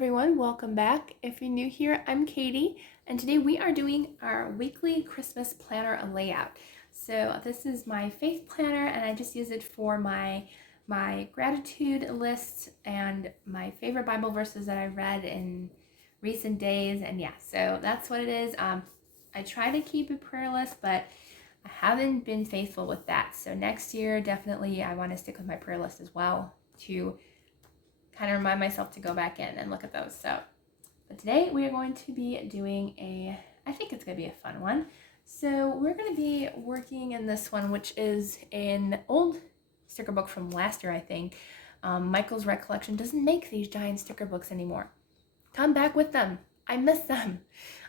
everyone, welcome back. If you're new here, I'm Katie, and today we are doing our weekly Christmas planner layout. So this is my faith planner, and I just use it for my gratitude list and my favorite Bible verses that I've read in recent days. And yeah, so that's what it is. I try to keep a prayer list, but I haven't been faithful with that. So next year, definitely I want to stick with my prayer list as well to kind of remind myself to go back in and look at those. But today we are going to be doing I think it's going to be a fun one. So we're going to be working in this one, which is an old sticker book from last year, I think. Michael's Recollection doesn't make these giant sticker books anymore. Come back with them. I miss them.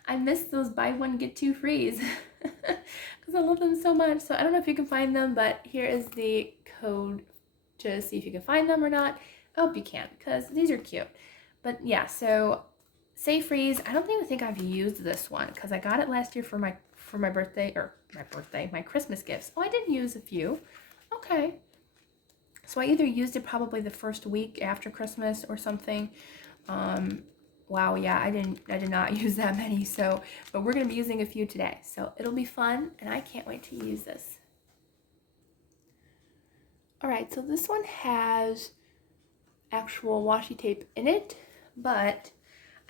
I miss those buy one, get two frees because I love them so much. So I don't know if you can find them, but here is the code to see if you can find them or not. I hope you can, because these are cute. But yeah, so Say Freeze, I don't even think I've used this one because I got it last year for my my Christmas gifts. Oh, I did use a few. Okay. So I either used it probably the first week after Christmas or something. Wow, yeah, I did not use that many, but we're gonna be using a few today. So it'll be fun, and I can't wait to use this. All right, so this one has actual washi tape in it, but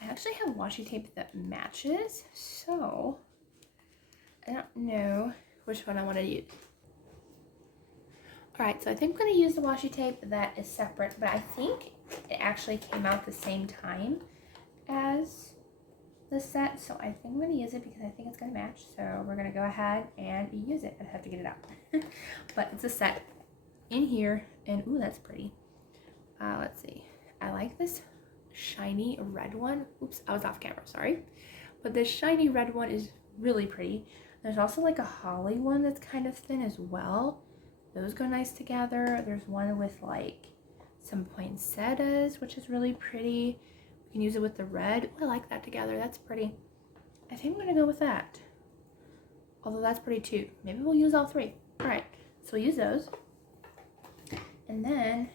I actually have washi tape that matches, so I don't know which one I want to use. Alright, so I think I'm going to use the washi tape that is separate, but I think it actually came out the same time as the set, so I think I'm going to use it because I think it's going to match, so we're going to go ahead and use it. I have to get it out. But it's a set in here, and ooh, that's pretty. Let's see. I like this shiny red one. Oops, I was off camera, sorry. But this shiny red one is really pretty. There's also like a holly one that's kind of thin as well. Those go nice together. There's one with like some poinsettias, which is really pretty. We can use it with the red. Ooh, I like that together. That's pretty. I think I'm gonna go with that. Although that's pretty too. Maybe we'll use all three. All right, so we'll use those. And then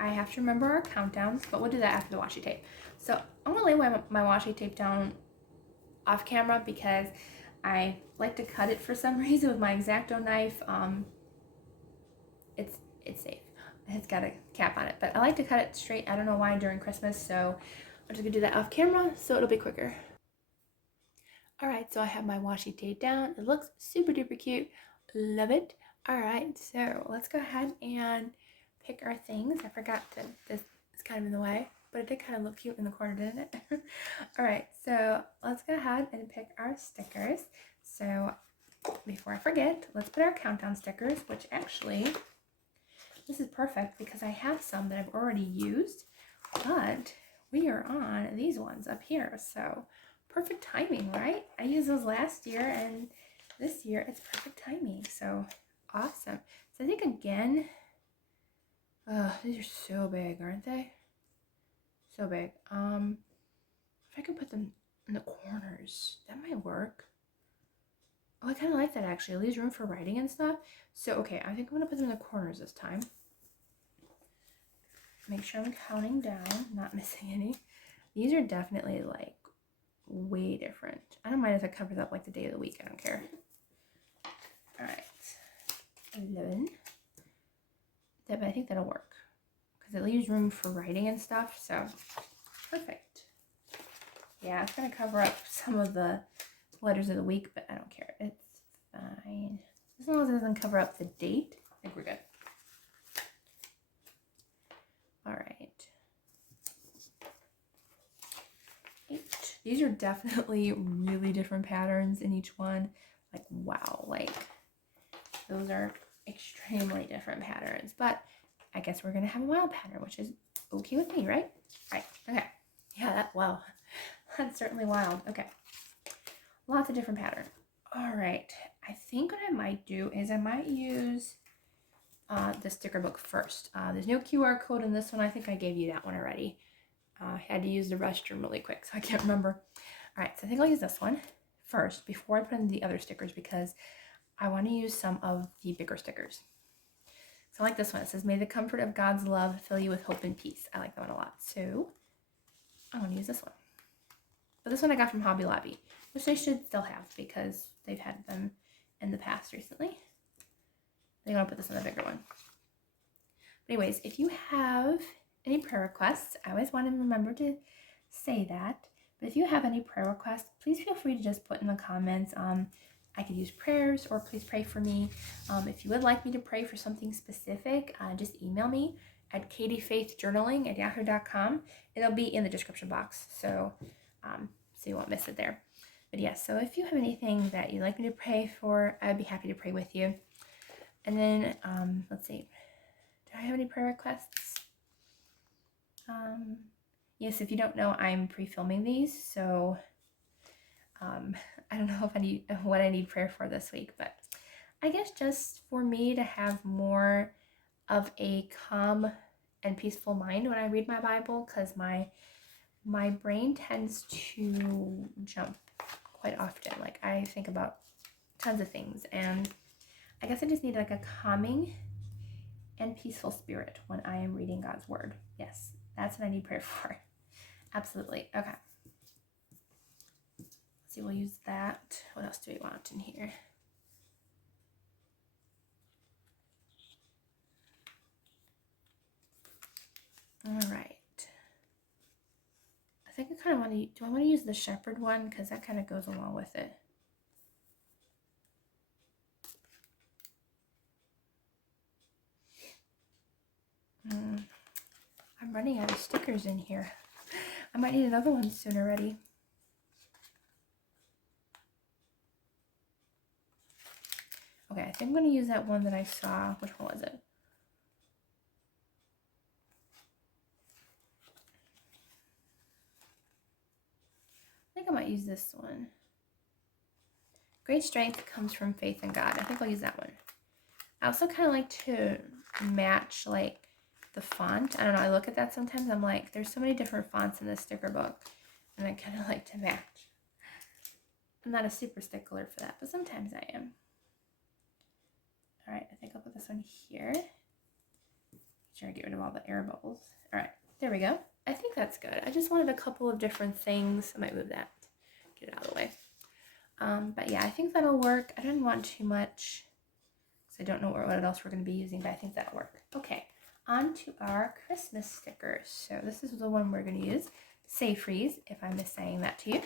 I have to remember our countdowns, but we'll do that after the washi tape. So I'm gonna lay my washi tape down off camera because I like to cut it for some reason with my X-Acto knife. It's safe. It's got a cap on it, but I like to cut it straight. I don't know why during Christmas, so I'm just gonna do that off camera so it'll be quicker. All right, so I have my washi tape down. It looks super duper cute. Love it. All right, so let's go ahead and pick our things. I forgot this is kind of in the way, but it did kind of look cute in the corner, didn't it? All right, so let's go ahead and pick our stickers. So before I forget, let's put our countdown stickers, which actually, this is perfect because I have some that I've already used, but we are on these ones up here. So perfect timing, right? I used those last year, and this year it's perfect timing. So awesome. So I think again, these are so big, aren't they? So big. If I could put them in the corners, that might work. Oh, I kind of like that actually. It leaves room for writing and stuff. So, okay, I think I'm going to put them in the corners this time. Make sure I'm counting down, not missing any. These are definitely like way different. I don't mind if it covers up like the day of the week. I don't care. All right. 11. But I think that'll work because it leaves room for writing and stuff, so perfect. Yeah, it's going to cover up some of the letters of the week, but I don't care. It's fine. As long as it doesn't cover up the date, I think we're good. All right. 8. These are definitely really different patterns in each one. Like, wow, like those are extremely different patterns, but I guess we're gonna have a wild pattern, which is okay with me, right? Right. Okay. Yeah, wow, that's certainly wild. Okay, lots of different patterns. All right, I think what I might do is I might use the sticker book first. There's no QR code in this one. I think I gave you that one already. I had to use the restroom really quick, so I can't remember. All right, so I think I'll use this one first before I put in the other stickers because I want to use some of the bigger stickers. So I like this one. It says, may the comfort of God's love fill you with hope and peace. I like that one a lot. So I want to use this one. But this one I got from Hobby Lobby, which they should still have because they've had them in the past recently. I'm going to put this in the bigger one. But anyways, if you have any prayer requests, I always want to remember to say that. But if you have any prayer requests, please feel free to just put in the comments. I could use prayers, or please pray for me. If you would like me to pray for something specific, just email me at katiefaithjournaling@yahoo.com. It'll be in the description box, so you won't miss it there. But yes, so if you have anything that you'd like me to pray for, I'd be happy to pray with you. And then, let's see, do I have any prayer requests? Yes, if you don't know, I'm pre-filming these, so I don't know what I need prayer for this week, but I guess just for me to have more of a calm and peaceful mind when I read my Bible, because my brain tends to jump quite often. Like, I think about tons of things, and I guess I just need like a calming and peaceful spirit when I am reading God's word. Yes, that's what I need prayer for. Absolutely. Okay. Let's see, we'll use that. What else do we want in here? All right. I think I kind of want to, do I want to use the shepherd one? Because that kind of goes along with it. I'm running out of stickers in here. I might need another one soon already. Okay, I think I'm going to use that one that I saw. Which one was it? I think I might use this one. Great strength comes from faith in God. I think I'll use that one. I also kind of like to match like the font. I don't know, I look at that sometimes, I'm like, there's so many different fonts in this sticker book, and I kind of like to match. I'm not a super stickler for that, but sometimes I am. All right, I think I'll put this one here. Make sure I get rid of all the air bubbles. All right, there we go. I think that's good. I just wanted a couple of different things. I might move that, get it out of the way. But yeah, I think that'll work. I didn't want too much, because I don't know what else we're going to be using, but I think that'll work. Okay. On to our Christmas stickers. So this is the one we're going to use. Say freeze, if I miss saying that to you.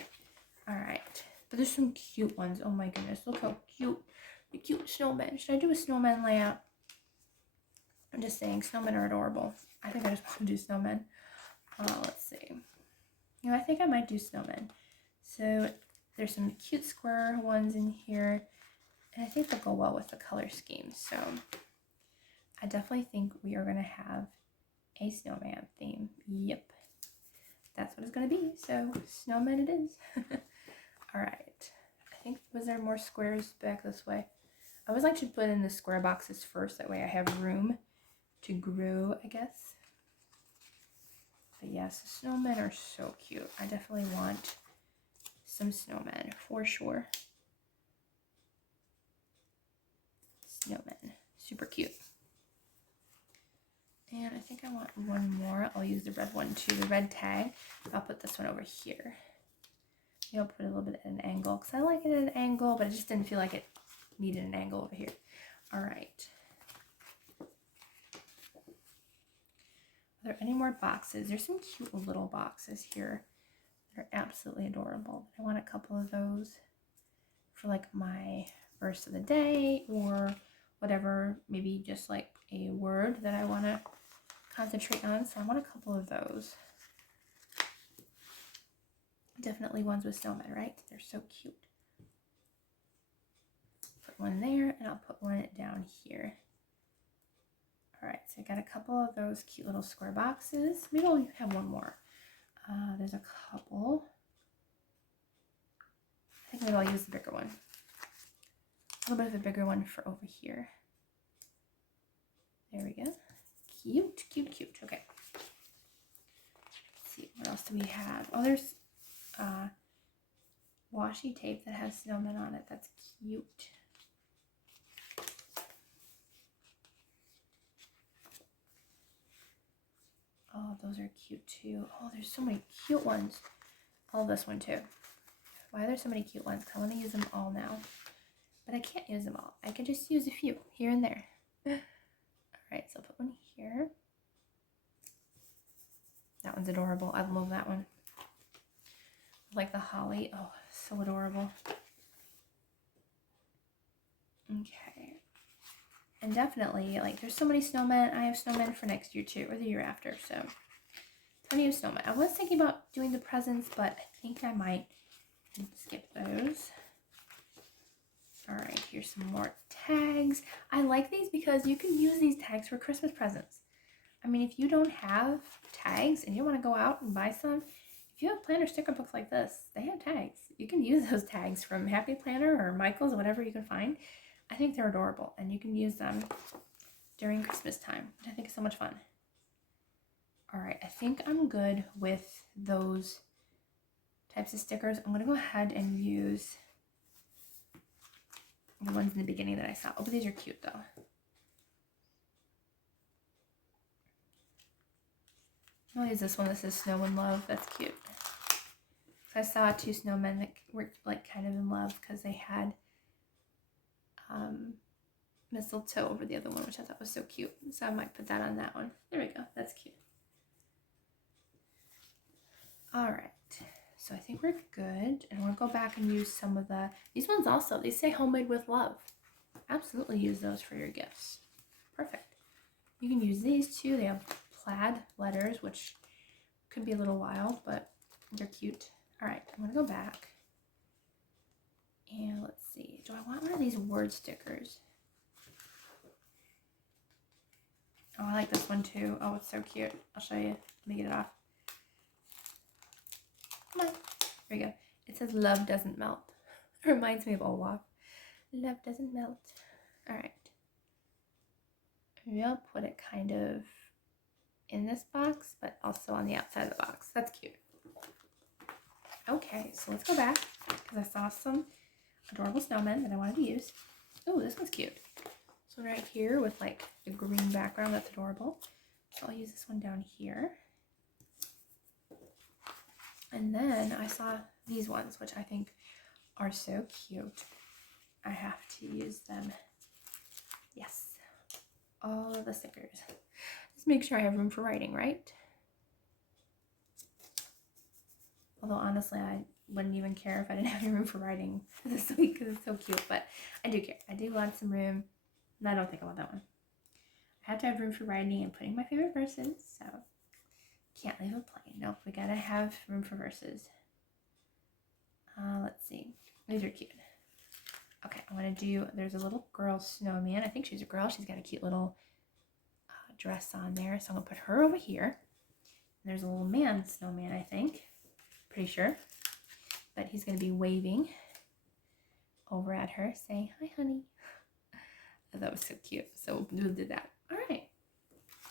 All right. But there's some cute ones. Oh my goodness. Look how cute. The cute snowmen. Should I do a snowman layout? I'm just saying, snowmen are adorable. I think I just want to do snowmen. Let's see. You know, I think I might do snowmen. So there's some cute square ones in here. And I think they'll go well with the color scheme. So I definitely think we are going to have a snowman theme. Yep. That's what it's going to be. So, snowman it is. All right. I think, was there more squares back this way? I always like to put in the square boxes first. That way I have room to grow, I guess. But yes, the snowmen are so cute. I definitely want some snowmen for sure. Snowmen. Super cute. And I think I want one more. I'll use the red one too, the red tag. I'll put this one over here. Maybe I'll put it a little bit at an angle, because I like it at an angle, but I just didn't feel like it needed an angle over here. All right. Are there any more boxes? There's some cute little boxes here. They're absolutely adorable. I want a couple of those for like my verse of the day, or whatever, maybe just like a word that I want to concentrate on. So I want a couple of those. Definitely ones with snowmen, right? They're so cute. Put one there, and I'll put one down here. All right, so I got a couple of those cute little square boxes. Maybe I'll have one more. There's a couple. I think maybe I'll use the bigger one. A little bit of a bigger one for over here. There we go. Cute, cute, cute. Okay. Let's see, what else do we have? Oh, there's washi tape that has snowmen on it. That's cute. Oh, Oh, those are cute too. Oh, there's so many cute ones. Oh, this one too. Why are there so many cute ones? I want to use them all now. But I can't use them all. I can just use a few here and there. Alright, so I'll put one here. That one's adorable. I love that one. I like the holly. Oh, so adorable. Okay. And definitely, like, there's so many snowmen. I have snowmen for next year too, or the year after, so plenty of snowmen. I was thinking about doing the presents, but I think I might skip those. Alright, here's some more tags. I like these because you can use these tags for Christmas presents. I mean, if you don't have tags and you want to go out and buy some, if you have planner sticker books like this, they have tags. You can use those tags from Happy Planner or Michael's, whatever you can find. I think they're adorable, and you can use them during Christmas time, which I think is so much fun. All right, I think I'm good with those types of stickers. I'm going to go ahead and use the ones in the beginning that I saw. Oh, but these are cute, though. I'll use this one that says Snow in Love. That's cute. So I saw two snowmen that were like kind of in love because they had mistletoe over the other one, which I thought was so cute. So I might put that on that one. There we go. That's cute. All right. So I think we're good. And we'll go back and use some of these ones also. These say homemade with love. Absolutely use those for your gifts. Perfect. You can use these too. They have plaid letters, which could be a little while, but they're cute. All right. I'm going to go back. And let's see. Do I want one of these word stickers? Oh, I like this one too. Oh, it's so cute. I'll show you. Let me get it off. Come on. There we go. It says love doesn't melt. It reminds me of Olaf. Love doesn't melt. All right. Maybe I'll put it kind of in this box, but also on the outside of the box. That's cute. Okay, so let's go back because I saw some adorable snowmen that I wanted to use. Oh, this one's cute. So right here with like the green background, that's adorable. So I'll use this one down here. And then I saw these ones, which I think are so cute. I have to use them. Yes. All of the stickers. Just make sure I have room for writing, right? Although honestly, I wouldn't even care if I didn't have any room for writing this week because it's so cute. But I do care. I do want some room. And I don't think I want that one. I have to have room for writing and putting my favorite verses. So can't leave it plain. Nope, we gotta have room for verses. Let's see. These are cute. Okay, I'm gonna do, there's a little girl snowman. I think she's a girl. She's got a cute little dress on there. So I'm gonna put her over here. And there's a little man snowman, I think. Pretty sure. But he's gonna be waving over at her, saying, "Hi, honey." That was so cute. So we did that. All right.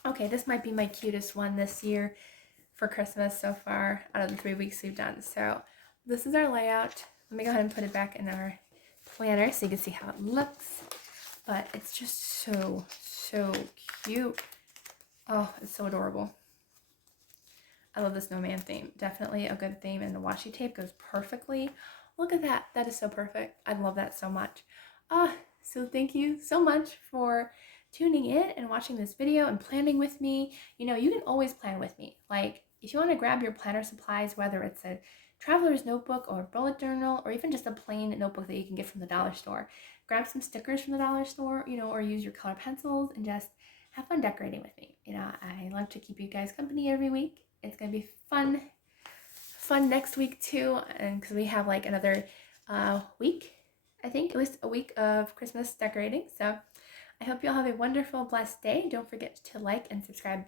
Okay, this might be my cutest one this year for Christmas so far out of the 3 weeks we've done. So this is our layout. Let me go ahead and put it back in our planner so you can see how it looks. But it's just so, so cute. Oh, it's so adorable. I love the snowman theme. Definitely a good theme, and the washi tape goes perfectly. Look at that. That is so perfect. I love that so much. So thank you so much for tuning in and watching this video and planning with me. You know, you can always plan with me. Like, if you want to grab your planner supplies, whether it's a traveler's notebook or a bullet journal, or even just a plain notebook that you can get from the dollar store, grab some stickers from the dollar store, you know, or use your color pencils and just have fun decorating with me. You know, I love to keep you guys company every week. It's going to be fun next week too, and because we have like another week, I think, at least a week of Christmas decorating. So I hope you all have a wonderful, blessed day. Don't forget to like and subscribe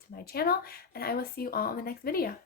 to my channel, and I will see you all in the next video.